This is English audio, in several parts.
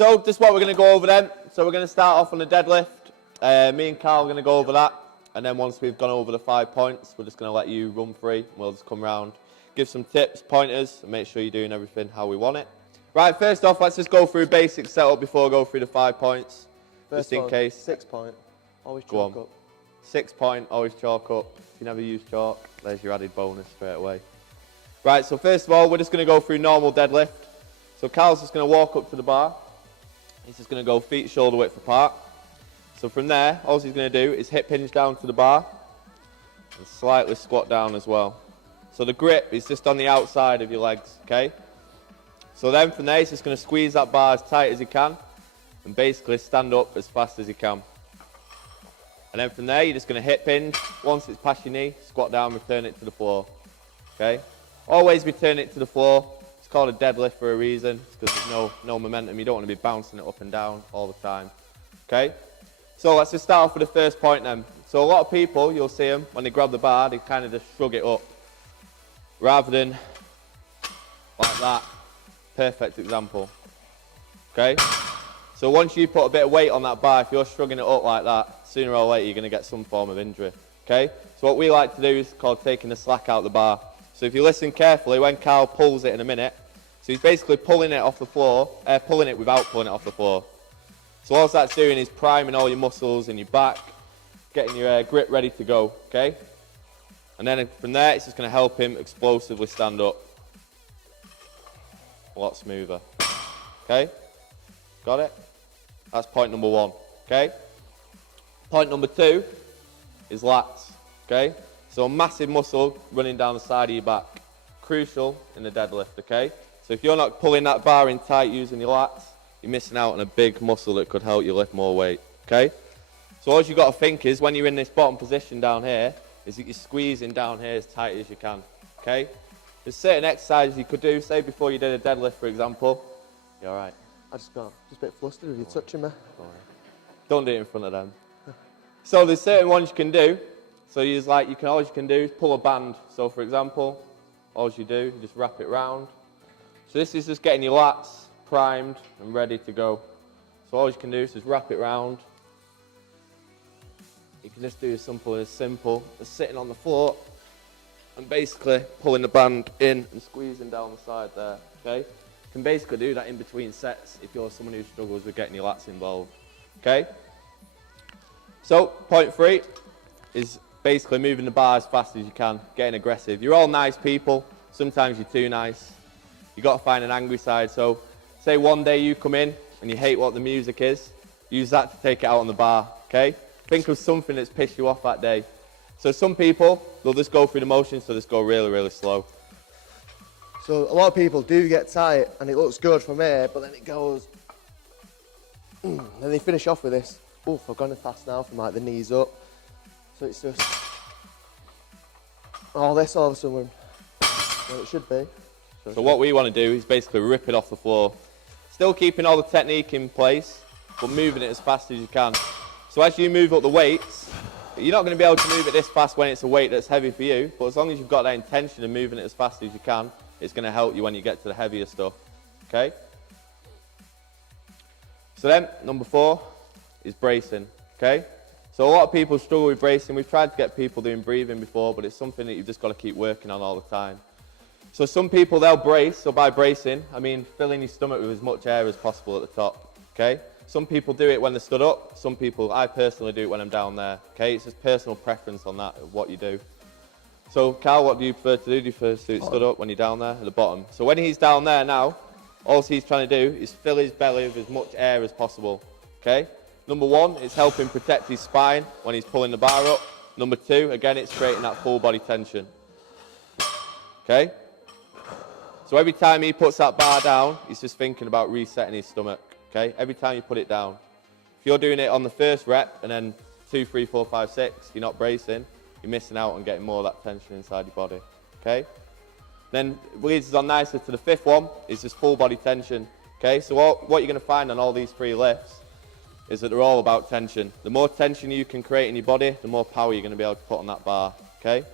So just what we're going to go over then. So we're going to start off on the deadlift. Me and Carl are going to go over that. And then once we've gone over the 5 points, we're just going to let you run free. We'll just come around, give some tips, pointers, and make sure you're doing everything how we want it. Right, first off, let's just go through basic setup before we go through the 5 points. Just in case. 6 point. Always chalk up. 6 point, always chalk up. If you never use chalk, there's your added bonus straight away. Right, so first of all, we're just going to go through normal deadlift. So Carl's just going to walk up to the bar. He's just going to go feet shoulder width apart. So from there, all he's going to do is hip hinge down to the bar and slightly squat down as well. So the grip is just on the outside of your legs, okay? So then from there, he's just going to squeeze that bar as tight as he can and basically stand up as fast as he can. And then from there, you're just going to hip hinge. Once it's past your knee, squat down, return it to the floor, okay? Always return it to the floor. It's called a deadlift for a reason, because there's no momentum. You don't want to be bouncing it up and down all the time, okay? So let's just start off with the first point then. So a lot of people, you'll see them, when they grab the bar, they kind of just shrug it up. Rather than like that. Perfect example. Okay? So once you put a bit of weight on that bar, if you're shrugging it up like that, sooner or later you're going to get some form of injury. Okay? So what we like to do is called taking the slack out of the bar. So if you listen carefully, when Carl pulls it in a minute, so he's basically pulling it off the floor, pulling it without pulling it off the floor. So all that's doing is priming all your muscles in your back, getting your grip ready to go, okay? And then from there, it's just going to help him explosively stand up. A lot smoother. Okay? Got it? That's point number 1, okay? Point number 2 is lats, okay? So a massive muscle running down the side of your back. Crucial in the deadlift, okay? So if you're not pulling that bar in tight using your lats, you're missing out on a big muscle that could help you lift more weight, okay? So all you've got to think is when you're in this bottom position down here, is that you're squeezing down here as tight as you can, okay? There's certain exercises you could do, say before you did a deadlift, for example. You all right? I just got a bit flustered with you touching me. Don't do it in front of them. So there's certain ones you can do. So all you can do is pull a band. So for example, all you do, you just wrap it round. So this is just getting your lats primed and ready to go. So all you can do is just wrap it round. You can just do as simple as sitting on the floor and basically pulling the band in and squeezing down the side there, okay? You can basically do that in between sets if you're someone who struggles with getting your lats involved, okay? So point 3 is basically moving the bar as fast as you can, getting aggressive. You're all nice people, sometimes you're too nice. You've got to find an angry side. So say one day you come in and you hate what the music is, use that to take it out on the bar, okay? Think of something that's pissed you off that day. So some people, they'll just go through the motions, so just go really, really slow. So a lot of people do get tight and it looks good from here, but then it goes, then they finish off with this. Oof, I've gone fast now from like the knees up. So it's just, all this all of a sudden, well, it should be. So what we want to do is basically rip it off the floor. Still keeping all the technique in place, but moving it as fast as you can. So as you move up the weights, you're not going to be able to move it this fast when it's a weight that's heavy for you, but as long as you've got that intention of moving it as fast as you can, it's going to help you when you get to the heavier stuff, okay? So then, number 4 is bracing, okay? So a lot of people struggle with bracing. We've tried to get people doing breathing before, but it's something that you've just got to keep working on all the time. So some people, they'll brace, so by bracing, I mean filling your stomach with as much air as possible at the top, okay? Some people do it when they're stood up. Some people, I personally do it when I'm down there, okay? It's just personal preference on that, of what you do. So, Carl, what do you prefer to do? Do you prefer to do it stood up when you're down there at the bottom? So when he's down there now, all he's trying to do is fill his belly with as much air as possible, okay? Number 1, it's helping protect his spine when he's pulling the bar up. Number 2, again, it's creating that full body tension, okay? So every time he puts that bar down, he's just thinking about resetting his stomach. Okay, every time you put it down. If you're doing it on the first rep and then 2, 3, 4, 5, 6, you're not bracing, you're missing out on getting more of that tension inside your body. Okay? Then leads us on nicely to the 5th one, is just full body tension. Okay, so what you're going to find on all these 3 lifts is that they're all about tension. The more tension you can create in your body, the more power you're going to be able to put on that bar. Okay?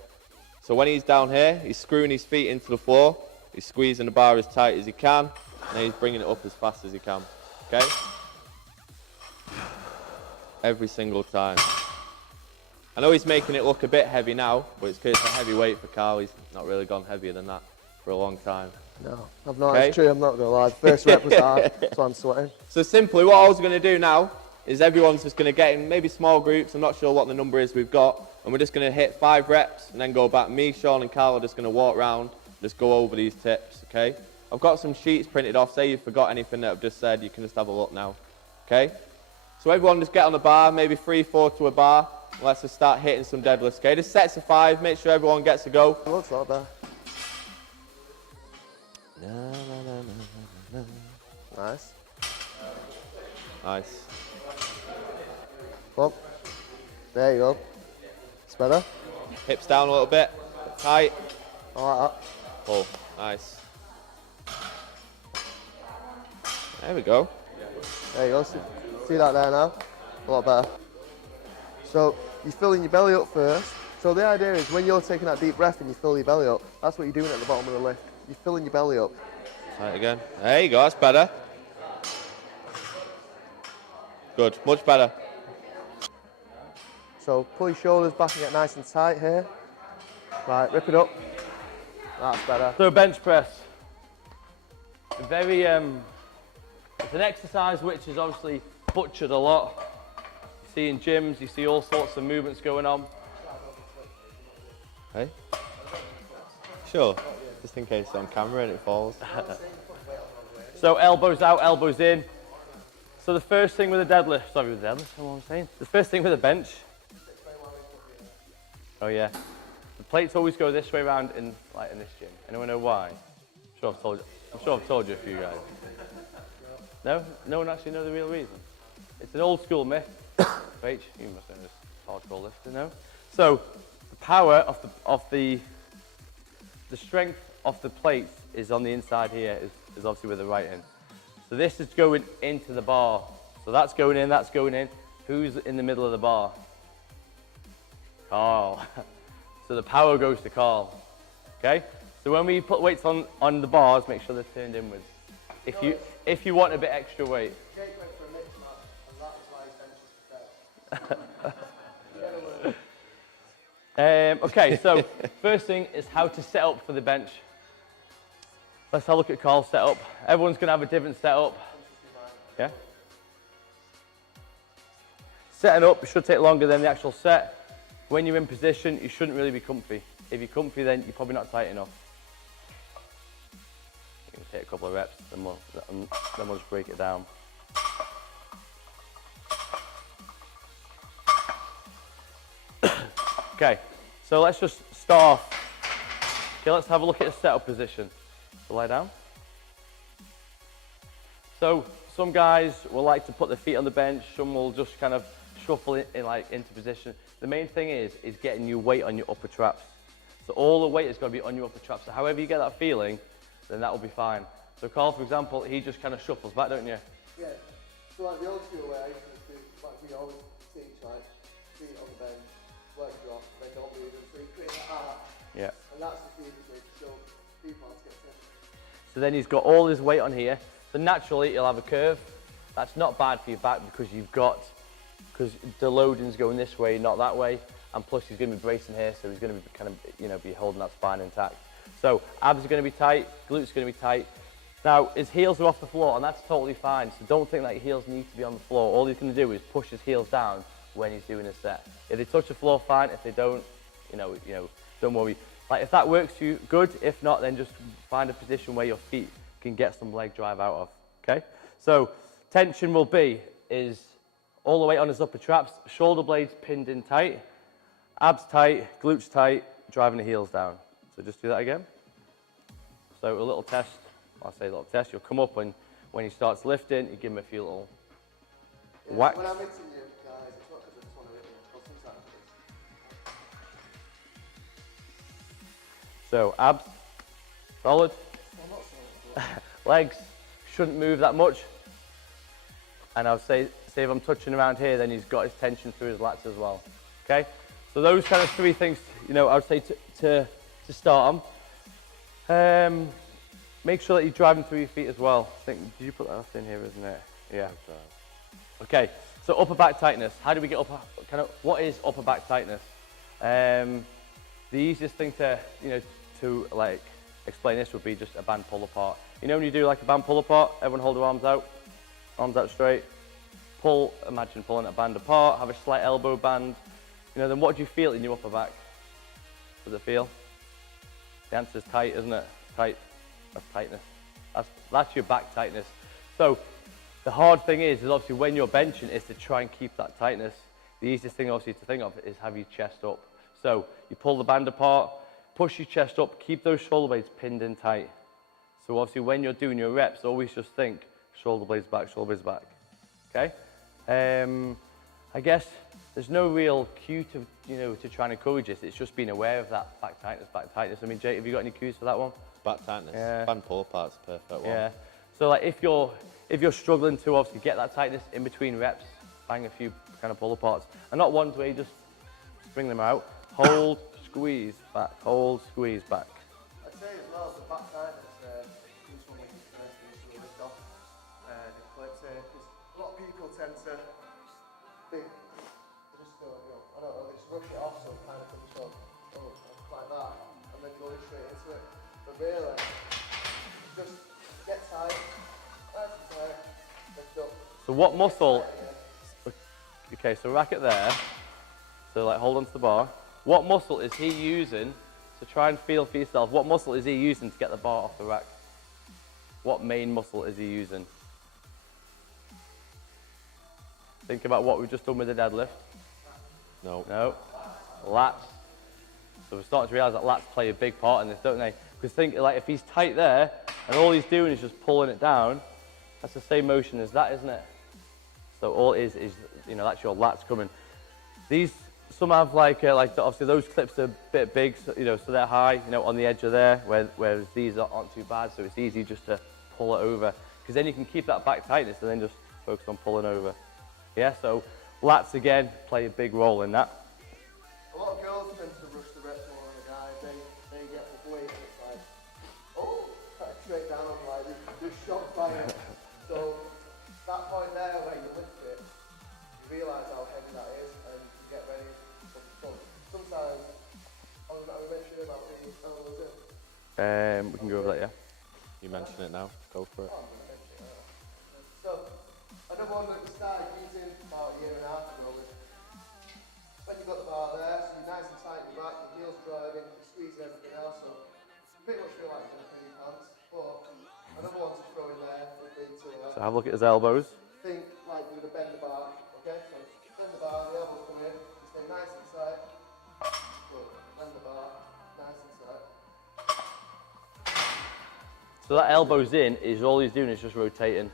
So when he's down here, he's screwing his feet into the floor, he's squeezing the bar as tight as he can, and then he's bringing it up as fast as he can. okay? Every single time. I know he's making it look a bit heavy now, but it's because it's a heavy weight for Carl. He's not really gone heavier than that for a long time. No, I've not. Okay. It's true, I'm not going to lie. First rep was hard, so I'm sweating. So simply, what I was going to do now is everyone's just going to get in maybe small groups. I'm not sure what the number is we've got. And we're just going to hit 5 reps and then go back. Me, Sean and Carl are just going to walk around, just go over these tips, okay? I've got some sheets printed off. Say you forgot anything that I've just said, you can just have a look now, okay? So everyone just get on the bar, maybe 3, 4 to a bar. And let's just start hitting some deadlifts, okay? Just sets of 5, make sure everyone gets a go. It looks like that. Nice. Nice. Well, there you go. It's better. Hips down a little bit, tight. I like that. Pull, nice. There we go. There you go. See that there now? A lot better. So you're filling your belly up first. So the idea is when you're taking that deep breath and you fill your belly up, that's what you're doing at the bottom of the lift. You're filling your belly up. Tight again. There you go, that's better. Good, much better. So pull your shoulders back and get nice and tight here. Right, rip it up. That's better. So bench press. Very, it's an exercise which is obviously butchered a lot. You see in gyms, you see all sorts of movements going on. Hey? Sure, just in case it's on camera and it falls. So elbows out, elbows in. So the first thing with a deadlift, sorry with the deadlift, that's what I'm saying. The first thing with a bench. Oh yeah. The plates always go this way around in this gym. Anyone know why? I'm sure I've told you a few guys. No? No one actually knows the real reason? It's an old school myth. Rach, you must know this hardcore lifter, no? So the power of the strength of the plates is on the inside here, is obviously where the right in. So this is going into the bar. So that's going in, that's going in. Who's in the middle of the bar? Carl. So the power goes to Carl. Okay? So when we put weights on the bars, make sure they're turned inwards. If you want a bit extra weight. Okay, so first thing is how to set up for the bench. Let's have a look at Carl's setup. Everyone's going to have a different setup. Yeah? Setting up should take longer than the actual set. When you're in position, you shouldn't really be comfy. If you're comfy, then you're probably not tight enough. You can take a couple of reps, then we'll just break it down. Okay, so let's just start off. Okay, let's have a look at the setup position. So lie down. So some guys will like to put their feet on the bench. Some will just kind of shuffle into position. The main thing is getting your weight on your upper traps. So all the weight is going to be on your upper traps. So however you get that feeling, then that will be fine. So Carl, for example, he just kind of shuffles back, don't you? Yeah. So like the old school way I used to do, like we always teach, like feet on the bench, legs drop, then don't move them. So you create that arch. Yeah. And that's the easiest way to show people how to get fit. So then he's got all his weight on here. So naturally he'll have a curve. That's not bad for your back because because the loading's going this way, not that way. And plus he's going to be bracing here, so he's going to be kind of, be holding that spine intact. So abs are going to be tight, glutes are going to be tight. Now his heels are off the floor, and that's totally fine. So don't think that your heels need to be on the floor. All he's going to do is push his heels down when he's doing a set. If they touch the floor, fine. If they don't, don't worry. Like if that works for you, good. If not, then just find a position where your feet can get some leg drive out of. Okay. So tension will be all the way on his upper traps, shoulder blades pinned in tight, abs tight, glutes tight, driving the heels down. So just do that again. So a little test. I say a little test. You'll come up and when he starts lifting, you give him a few little whacks. When I'm hitting you guys, it's not because I just want to hit you, but sometimes it is. So abs, solid. Legs shouldn't move that much. And I'll say if I'm touching around here, then he's got his tension through his lats as well. Okay? So those kind of 3 things, I would say to start on. Make sure that you're driving through your feet as well. I think, did you put that in here, isn't it? Yeah. Okay, so upper back tightness. How do we get what is upper back tightness? The easiest thing to, to like explain this would be just a band pull apart. You know when you do like a band pull apart, everyone hold their arms out straight. Pull, imagine pulling a band apart, have a slight elbow band. Then what do you feel in your upper back? What does it feel? The answer is tight, isn't it? Tight. That's tightness. That's your back tightness. So the hard thing is obviously when you're benching is to try and keep that tightness. The easiest thing obviously to think of is have your chest up. So you pull the band apart, push your chest up, keep those shoulder blades pinned in tight. So obviously when you're doing your reps, always just think shoulder blades back, okay? I guess there's no real cue to, to try and encourage this. It's just being aware of that back tightness. I mean, Jake, have you got any cues for that one? Back tightness. Yeah. Band pull apart's a perfect one. Yeah. So like if you're struggling to obviously get that tightness in between reps, bang a few kind of pull aparts. And not ones where you just bring them out. Hold, squeeze back, hold, squeeze back. I'd say as well, the back tightness, this one we can sort of lift off the clips here, because a lot of people tend to think, just go, I don't know, they just rush it off, so kind of finish off, like that, and then going straight into it. But really, just get tight, nice and tight, lift up. So what muscle, okay, so racket there, so like hold onto the bar. What muscle is he using to try and feel for yourself? What muscle is he using to get the bar off the rack? What main muscle is he using? Think about what we've just done with the deadlift. No. No. Lats. So we're starting to realise that lats play a big part in this, don't they? Because think, like, if he's tight there, and all he's doing is just pulling it down, that's the same motion as that, isn't it? So all it is, that's your lats coming. Some have obviously those clips are a bit big, so, so they're high, on the edge of there, whereas these aren't too bad, so it's easy just to pull it over. Because then you can keep that back tightness and then just focus on pulling over. Yeah, so lats again play a big role in that. A lot of girls tend to rush the reps more than the guys. They get the weight and it's like, oh, straight down, like they're shocked by it. So that point there where you lift it, you realise how heavy that is and you get ready for the front. Sometimes, I was mentioning about the elbows in. We can go over that, yeah. You mention it now, go for it. Oh, I'm gonna mention it, So, another one that we started using about a year and a half ago was when you've got the bar there, so you're nice and tight in your back, your heels driving, you're squeezing everything else, so pretty much feel like you're jumping your pants. But another one to throw in there would be to So have a look at his elbows. think like you would bend the bar, okay? So bend the bar, the elbows come in, you stay nice and tight. Good. Bend the bar, nice and tight. So that elbows in is all he's doing is just rotating.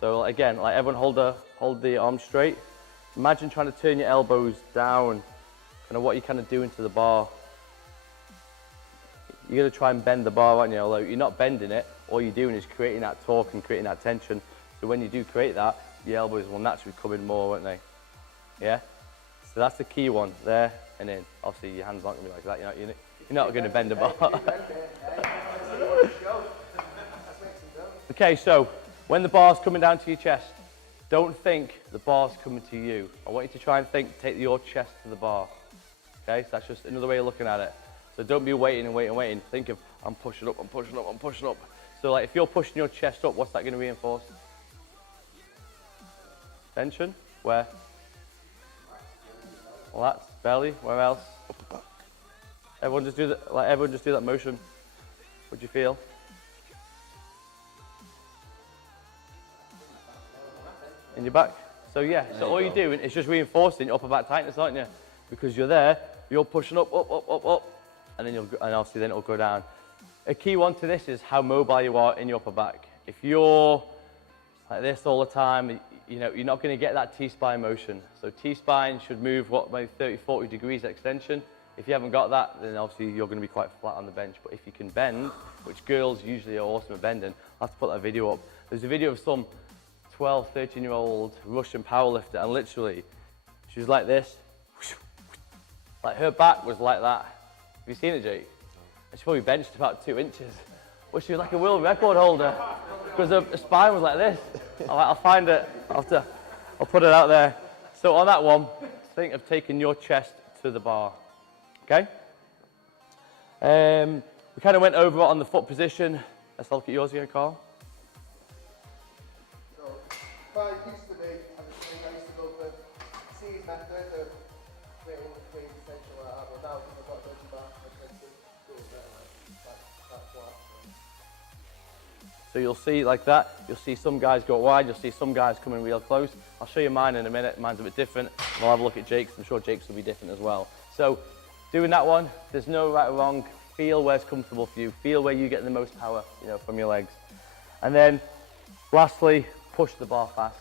So again, like everyone hold the arms straight. Imagine trying to turn your elbows down, kind of what you're kind of doing to the bar. You're going to try and bend the bar, aren't you? Although you're not bending it, all you're doing is creating that torque and creating that tension. So when you do create that, your elbows will naturally come in more, won't they? Yeah? So that's the key one, there and in. Obviously your hands aren't going to be like that, you're not going to bend the bar. Okay, so when the bar's coming down to your chest, don't think the bar's coming to you. I want you to try and take your chest to the bar. Okay, so that's just another way of looking at it. So don't be waiting and waiting. Think of, I'm pushing up. So like if you're pushing your chest up, what's that going to reinforce? Tension? Where? Lats, belly, where else? Everyone just do that motion. What do you feel? In your back. So yeah, so all you're doing is just reinforcing your upper back tightness, aren't you? Because you're there, you're pushing up, and then obviously then it'll go down. A key one to this is how mobile you are in your upper back. If you're like this all the time, you're not going to get that T-spine motion. So T-spine should move maybe 30, 40 degrees extension. If you haven't got that, then obviously you're going to be quite flat on the bench. But if you can bend, which girls usually are awesome at bending, I'll have to put that video up. There's a video of some 12, 13-year-old Russian powerlifter, and literally, she was like this. Like her back was like that. Have you seen it, Jake? And she probably benched about 2 inches. Well, she was like a world record holder because her spine was like this. I'll find it. I'll put it out there. So on that one, think of taking your chest to the bar. Okay? We kind of went over it on the foot position. Let's look at yours again, Carl. So, I used to be, I used to go for C's method of creating clean potential like that, but now I've got to go to the bar, I tend to do it better, like flat. So you'll see like that, you'll see some guys go wide, you'll see some guys coming real close. I'll show you mine in a minute, mine's a bit different. We'll have a look at Jake's, I'm sure Jake's will be different as well. So doing that one, there's no right or wrong, feel where it's comfortable for you, feel where you get the most power, you know, from your legs. And then lastly, push the bar fast.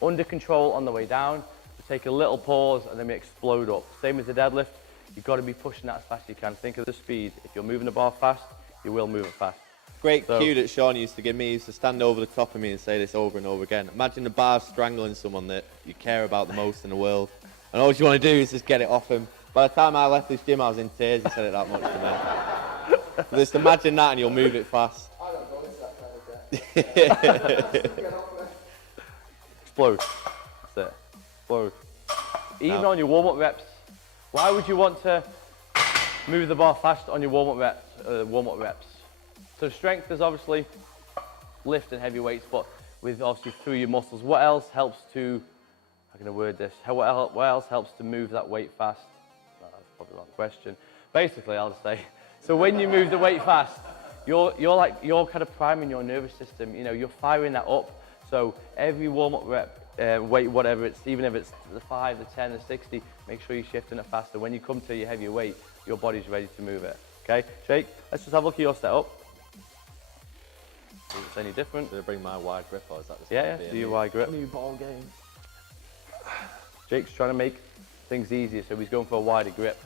Under control on the way down, we take a little pause and then we explode up. Same as the deadlift, you've got to be pushing that as fast as you can. Think of the speed, if you're moving the bar fast, you will move it fast. Great cue that Sean used to give me. He used to stand over the top of me and say this over and over again. Imagine the bar strangling someone that you care about the most in the world. And all you want to do is just get it off him. By the time I left this gym, I was in tears. He said it that much to me. So just imagine that and you'll move it fast. I don't go into that kind of debt. Explode. That's it. Explode. Even on your warm-up reps, why would you want to move the bar fast on your warm-up reps? So strength is obviously lift and heavy weights, but with obviously through your muscles. What else helps to, how can I word this? What else helps to move that weight fast? No, that's probably the wrong question. Basically, I'll just say, so when you move the weight fast, you're kind of priming your nervous system. You know, you're firing that up. So every warm-up rep, weight, whatever it's, even if it's the 5, the 10, the 60, make sure you're shifting it faster. When you come to your heavier weight, your body's ready to move it. Okay, Jake, let's just have a look at your setup. See if it's any different. Did I bring my wide grip or is that the same? Yeah, do your wide grip. New ball game. Jake's trying to make things easier, so he's going for a wider grip.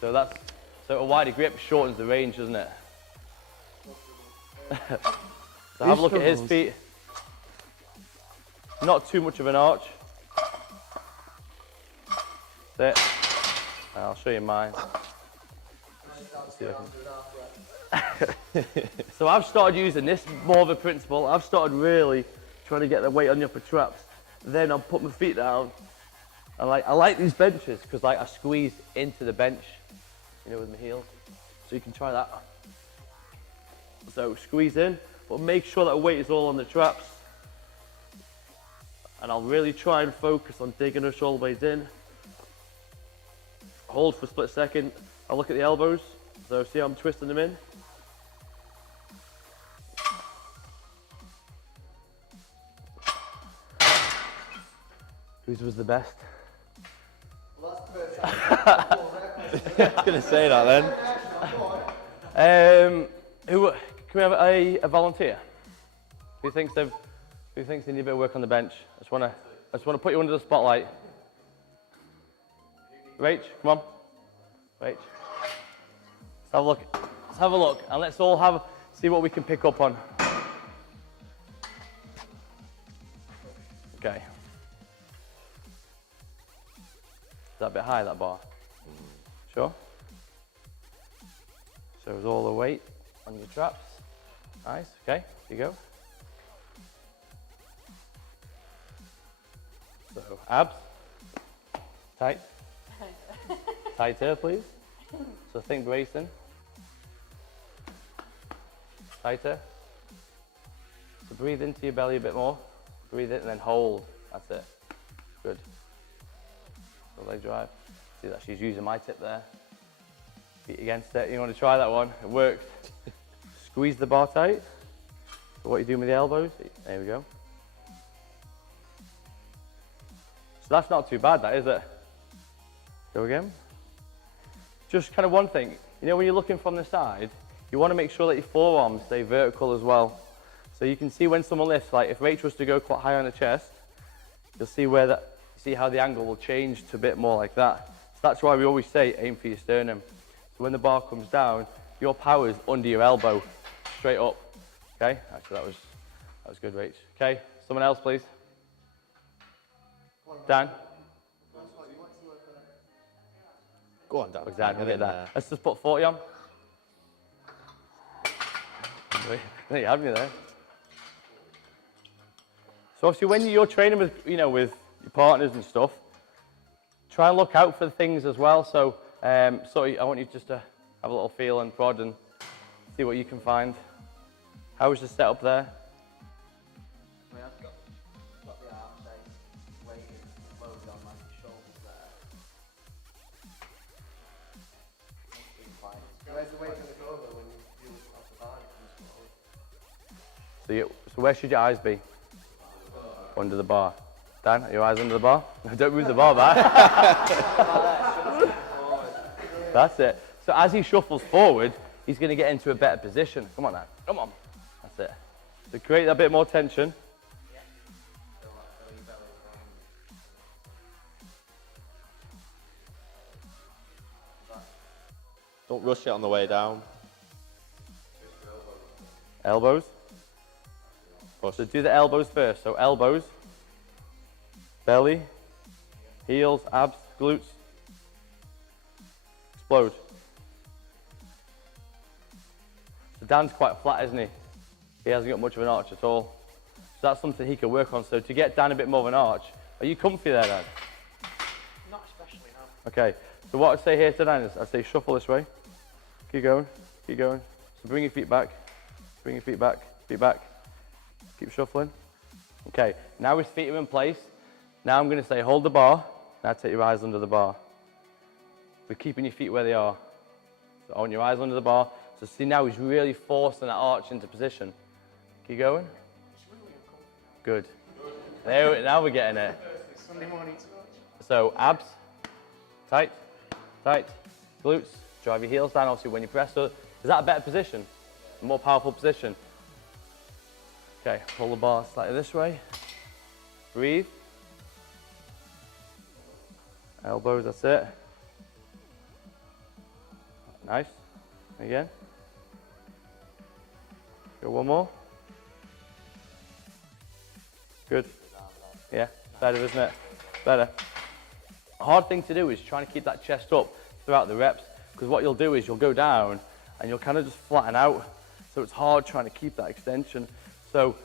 So a wider grip shortens the range, doesn't it? So have a look at his feet. Not too much of an arch. That's it. I'll show you mine. So I've started using this more of a principle. I've started really trying to get the weight on the upper traps. Then I'll put my feet down. I like these benches because I squeeze into the bench, you know, with my heels. So you can try that. So squeeze in, but make sure that weight is all on the traps. And I'll really try and focus on digging the shoulder blades in. Hold for a split second. I'll look at the elbows. So see how I'm twisting them in. Whose was the best? I was going to say that then. Can we have a volunteer? Who thinks they need a bit of work on the bench? I just want to put you under the spotlight. Rach, come on. Rach. Let's have a look, and let's all see what we can pick up on. Okay. Is that a bit high, that bar? Sure. So it's all the weight on your traps. Nice, okay, here you go. So abs, tight. Tighter, please. So think bracing. Tighter. So breathe into your belly a bit more. Breathe it and then hold. That's it. Good. So leg drive. See that she's using my tip there. Feet against it. You want to try that one? It worked. Squeeze the bar tight. So what you doing with the elbows? There we go. So that's not too bad, that is it? Go again. Just kind of one thing. You know, when you're looking from the side, you want to make sure that your forearms stay vertical as well. So you can see when someone lifts, like if Rachel was to go quite high on the chest, you'll see see how the angle will change to a bit more like that. So that's why we always say aim for your sternum. So when the bar comes down, your power is under your elbow, straight up. Okay, actually that was good, Rach. Okay, someone else please. Dan. Go on, Dan. Exactly, get that. Let's just put 40 on. There you have me there. So obviously when you're training with, with your partners and stuff, try and look out for things as well. So, I want you just to have a little feel and prod and see what you can find. How is the setup there? I've got the arm weighted loaded on my shoulders there. Where's the weight going to go though when you off the bar? So where should your eyes be? Under the bar. Dan, are your eyes under the bar? Don't move the bar back. That's it. So as he shuffles forward, he's going to get into a better position. Come on now. Come on. That's it. So create a bit more tension. Don't rush it on the way down. Elbows. Push. So do the elbows first. So elbows, belly, heels, abs, glutes. Explode. So Dan's quite flat, isn't he? He hasn't got much of an arch at all. So that's something he can work on. So to get Dan a bit more of an arch, are you comfy there, Dan? Not especially, no. Okay. So what I'd say here to Dan is I'd say shuffle this way. Keep going. Keep going. So bring your feet back. Bring your feet back. Feet back. Keep shuffling. Okay. Now his feet are in place. Now I'm going to say hold the bar. Now take your eyes under the bar. We're keeping your feet where they are. So I want your eyes under the bar. So see now he's really forcing that arch into position. Keep going. Good. There, now we're getting it. Sunday morning touch. So abs, tight, tight, glutes, drive your heels down obviously when you press. So is that a better position? A more powerful position? Okay, pull the bar slightly this way. Breathe. Elbows, that's it. Nice. Again. Go one more. Good. Yeah, better, isn't it? Better. A hard thing to do is trying to keep that chest up throughout the reps, because what you'll do is you'll go down and you'll kind of just flatten out. So it's hard trying to keep that extension. So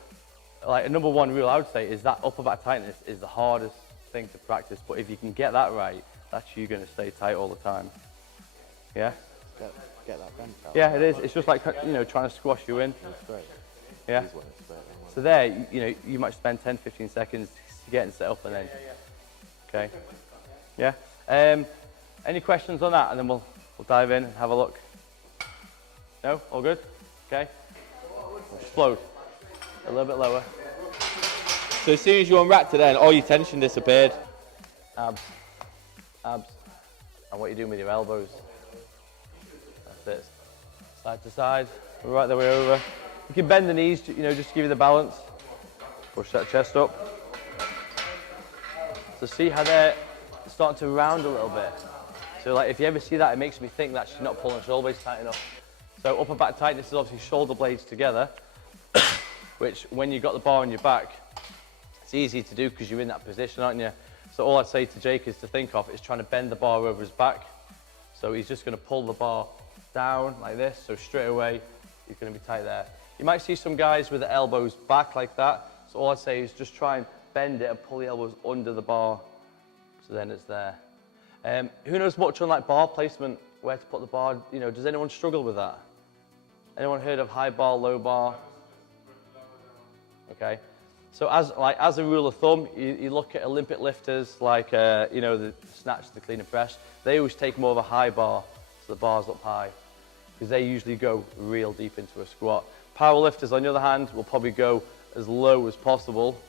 like a number one rule I would say is that upper back tightness is the hardest thing to practice. But if you can get that right, that's you going to stay tight all the time. Yeah? Get that bent out. Yeah, it is. It's just like, trying to squash you in. That's great. Yeah? He's working straight then. So there, you might spend 10, 15 seconds getting set up and then, okay. Yeah? Any questions on that? And then we'll dive in and have a look. No? All good? Okay. Explode. A little bit lower. So as soon as you unwrapped it then, all your tension disappeared. Abs. Abs. And what you're doing with your elbows. That's it. Side to side. Right the way over. You can bend the knees, just to give you the balance. Push that chest up. So see how they're starting to round a little bit. So like if you ever see that, it makes me think that she's not pulling shoulder blades tight enough. So upper back tightness is obviously shoulder blades together, which when you've got the bar on your back, it's easy to do because you're in that position, aren't you? So all I'd say to Jake is to think of is trying to bend the bar over his back. So he's just going to pull the bar down like this. So straight away, he's going to be tight there. You might see some guys with the elbows back like that. So all I'd say is just try and bend it and pull the elbows under the bar. So then it's there. Who knows much on like bar placement, where to put the bar? Does anyone struggle with that? Anyone heard of high bar, low bar? Okay. So as a rule of thumb, you look at Olympic lifters like the snatch, the clean and press. They always take more of a high bar, so the bar's up high, because they usually go real deep into a squat. Power lifters, on the other hand, will probably go as low as possible,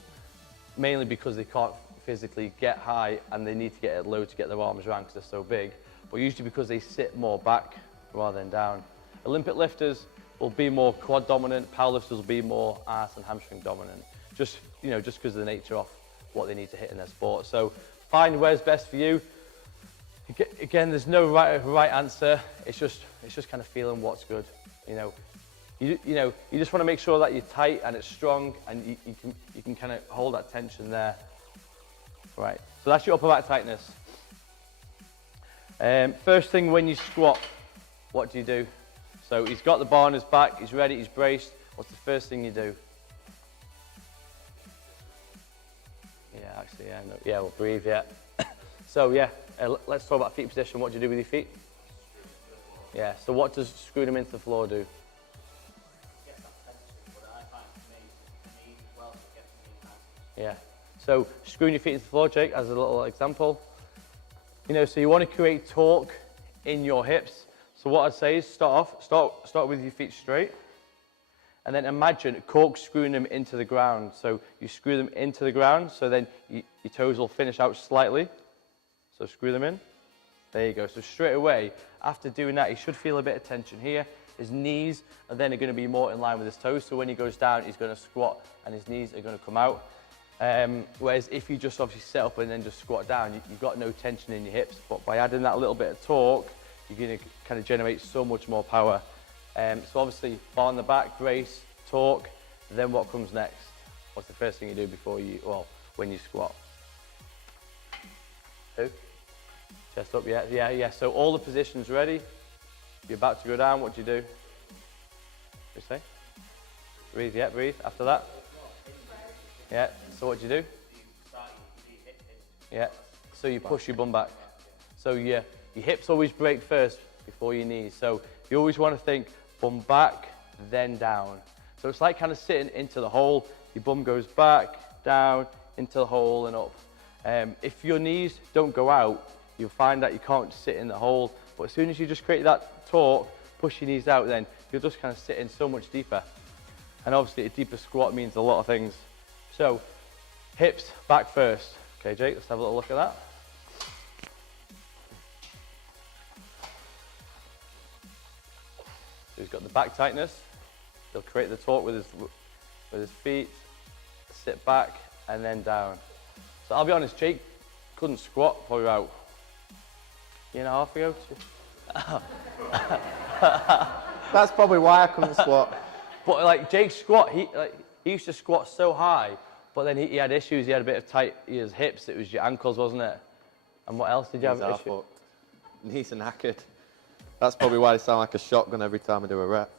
mainly because they can't physically get high and they need to get it low to get their arms around because they're so big, but usually because they sit more back rather than down. Olympic lifters will be more quad dominant, power lifters will be more arse and hamstring dominant, just because of the nature of what they need to hit in their sport. So find where's best for you. Again, there's no right answer. It's just kind of feeling what's good. You just want to make sure that you're tight and it's strong, and you can kind of hold that tension there. Right. So that's your upper back tightness. First thing when you squat, what do you do? So he's got the bar on his back, he's ready, he's braced. What's the first thing you do? Actually, yeah, no, yeah, we'll breathe, yeah. So, yeah, let's talk about feet position. What do you do with your feet? Yeah, so what does screwing them into the floor do? Yeah, so screwing your feet into the floor, Jake, as a little example. You know, so you want to create torque in your hips. So what I'd say is start with your feet straight, and then imagine corkscrewing them into the ground. So you screw them into the ground, so then your toes will finish out slightly. So screw them in. There you go. So straight away, after doing that, he should feel a bit of tension here. His knees are then going to be more in line with his toes. So when he goes down, he's going to squat, and his knees are going to come out. Whereas if you just obviously sit up and then just squat down, you've got no tension in your hips. But by adding that little bit of torque, you're going to kind of generate so much more power. So obviously, bar on the back, brace, torque. Then what comes next? What's the first thing you do when you squat? Who? Chest up, yeah. So all the positions ready. You're about to go down, what do you do? What do you say? Breathe, yeah, breathe. After that? Yeah, so what do you do? Yeah, so you push your bum back. So your hips always break first before your knees. So you always want to think bum back, then down. So it's like kind of sitting into the hole. Your bum goes back, down, into the hole and up. If your knees don't go out, you'll find that you can't sit in the hole. But as soon as you just create that torque, push your knees out, then you'll just kind of sit in so much deeper. And obviously a deeper squat means a lot of things. So hips back first. Okay, Jake, let's have a little look at that. So he's got the back tightness. He'll create the torque with his feet, sit back, and then down. So I'll be honest, Jake couldn't squat probably about a year and a half ago. That's probably why I couldn't squat. But like Jake's squat, he used to squat so high, but then he had issues. He had a bit of tight his hips. It was your ankles, wasn't it? And what else did you have? Knees are knackered. That's probably why they sound like a shotgun every time I do a rep.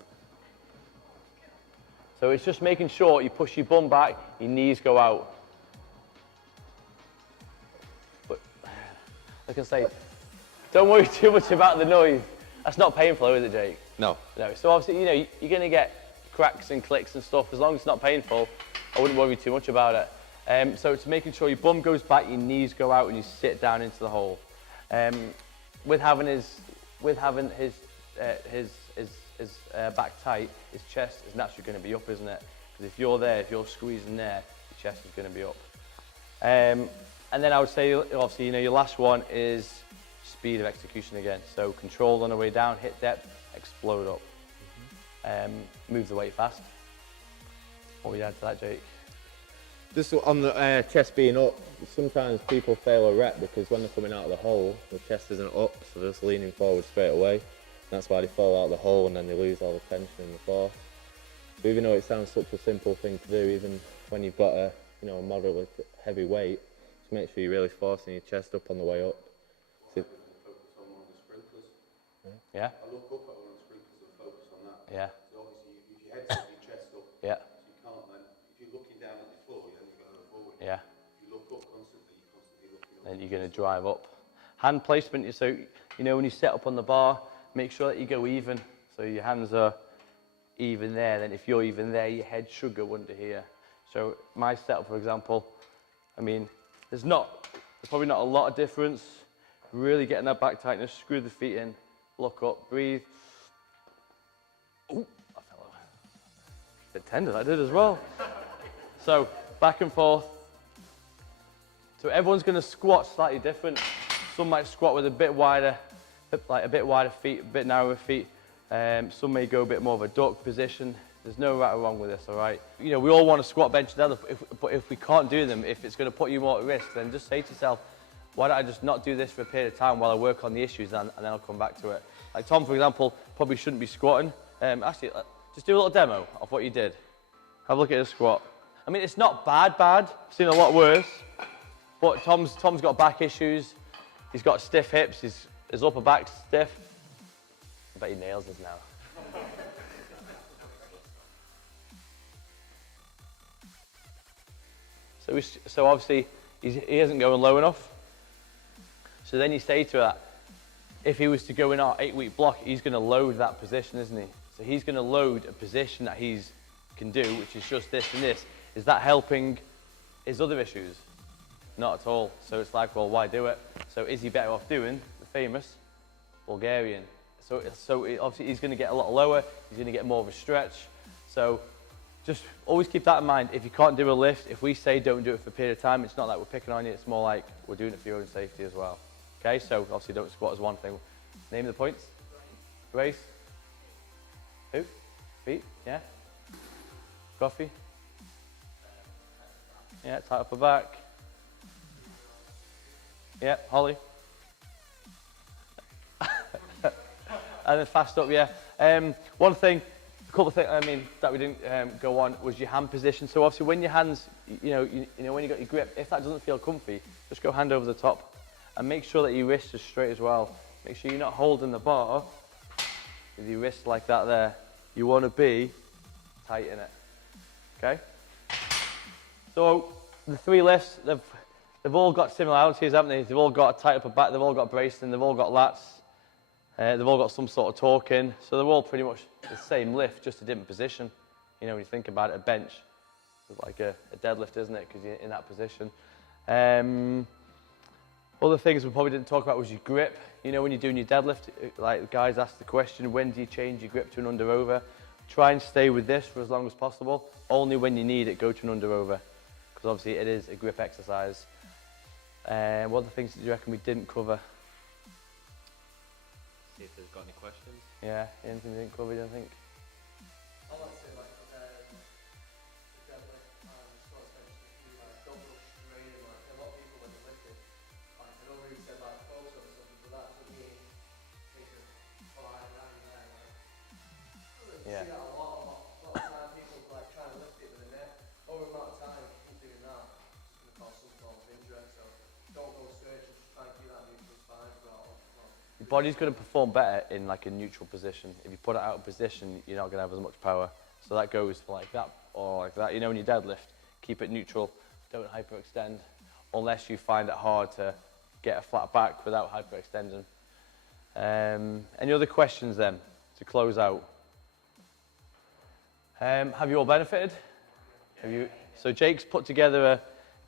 So it's just making sure you push your bum back, your knees go out. But like I say, don't worry too much about the noise. That's not painful, is it, Jake? No. No. So obviously, you know, you're going to get cracks and clicks and stuff. As long as it's not painful, I wouldn't worry too much about it. So it's making sure your bum goes back, your knees go out, and you sit down into the hole. With having his back tight, his chest is naturally going to be up, isn't it? Because if you're squeezing there, your chest is going to be up. And then I would say, obviously, you know, your last one is speed of execution again. So control on the way down, hit depth, explode up. Move the weight fast. What would you add to that, Jake? Just on the chest being up, sometimes people fail a rep because when they're coming out of the hole, the chest isn't up, so they're just leaning forward straight away. That's why they fall out of the hole and then they lose all the tension in the force. So even though it sounds such a simple thing to do, even when you've got a moderately heavy weight, just make sure you're really forcing your chest up on the way up. So, focus on one of the sprinklers. Yeah. I look up at one of the sprinklers and focus on that. Yeah. So obviously, if your head's up, your chest up. Yeah. So you can't then. If you're looking down at the floor, then you're going to go forward. Yeah. If you look up constantly, you're constantly looking up. Then you're going to drive up. Hand placement. So you know when you set up on the bar, make sure that you go even. So your hands are even there. Then if you're even there, your head should go under here. So my setup, for example, I mean, there's probably not a lot of difference. Really getting that back tightness, screw the feet in, look up, breathe. Ooh, I fell over. A bit tender, that did as well. So back and forth. So everyone's going to squat slightly different. Some might squat with a bit wider feet, a bit narrower feet. Some may go a bit more of a duck position. There's no right or wrong with this, all right? You know, we all want to squat, bench, and deadlift, but if we can't do them, if it's going to put you more at risk, then just say to yourself, why don't I just not do this for a period of time while I work on the issues and then I'll come back to it. Like Tom, for example, probably shouldn't be squatting. Actually, just do a little demo of what you did. Have a look at his squat. I mean, it's not bad. I've seen a lot worse. But Tom's got back issues. He's got stiff hips. His upper back's stiff. I bet he nails us now. So obviously, he isn't going low enough. So then you say to that, if he was to go in our 8-week block, he's going to load that position, isn't he? So he's going to load a position that he can do, which is just this and this. Is that helping his other issues? Not at all. So it's like, well, why do it? So is he better off doing the famous Bulgarian? So obviously he's going to get a lot lower. He's going to get more of a stretch. So just always keep that in mind. If you can't do a lift, if we say don't do it for a period of time, it's not like we're picking on you. It's more like we're doing it for your own safety as well. Okay, so obviously don't squat as one thing. Name the points. Race. Who? Feet, yeah. Coffee. Yeah, tight upper back. Yeah, Holly. And then fast up, yeah. One thing, a couple of things, that we didn't go on was your hand position. So obviously when your hands, when you got your grip, if that doesn't feel comfy, just go hand over the top. And make sure that your wrist is straight as well. Make sure you're not holding the bar with your wrist like that there. You want to be tight in it, okay? So the 3 lifts, they've all got similarities, haven't they? They've all got a tight upper back, they've all got bracing, they've all got lats, they've all got some sort of torquing. So they're all pretty much the same lift, just a different position. When you think about it, a bench is like a deadlift, isn't it? Because you're in that position. Other things we probably didn't talk about was your grip. When you're doing your deadlift, like the guys asked the question, when do you change your grip to an under over? Try and stay with this for as long as possible. Only when you need it, go to an under over. Because obviously it is a grip exercise. What other things did you reckon we didn't cover? See if there's got any questions. Yeah, anything we didn't cover, you don't think? I like to say, like, the deadlift and squats bench, don't look straight in, like, a lot of people when they're lifting, like, I know we said, like, close up or something, but that doesn't mean they can fly around there, like, Yeah. see that a lot of time, people, like, trying to lift it with a net, over the amount of time, keep doing that, it's going to cause some form of injury, so don't go straight, just try and keep that neutral spine throughout. Your body's going to perform better in like a neutral position. If you put it out of position, you're not going to have as much power. So that goes for like that or like that. When you deadlift, keep it neutral. Don't hyperextend unless you find it hard to get a flat back without hyperextending. Any other questions then to close out? Have you all benefited? So Jake's put together a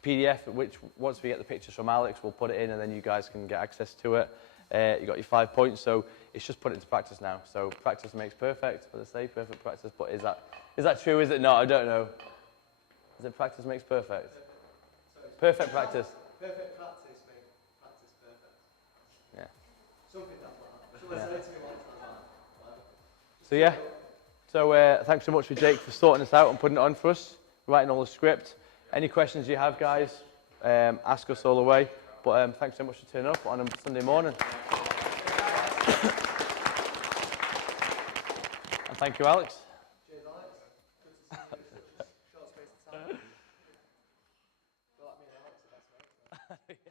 PDF, which once we get the pictures from Alex, we'll put it in and then you guys can get access to it. You got your 5 points, so it's just put it into practice now. So practice makes perfect, but they say perfect practice, but is that true, is it not? I don't know. Is it practice makes perfect? Perfect practice. Perfect practice makes practice perfect. Yeah. Something like that. So yeah. So thanks so much for Jake for sorting this out and putting it on for us, writing all the script. Any questions you have, guys, ask us all the way. But thanks so much for turning up on a Sunday morning. And thank you, Alex. Cheers, Alex. Good to see you in such a short space of time. Feel like me and Alex are best mates.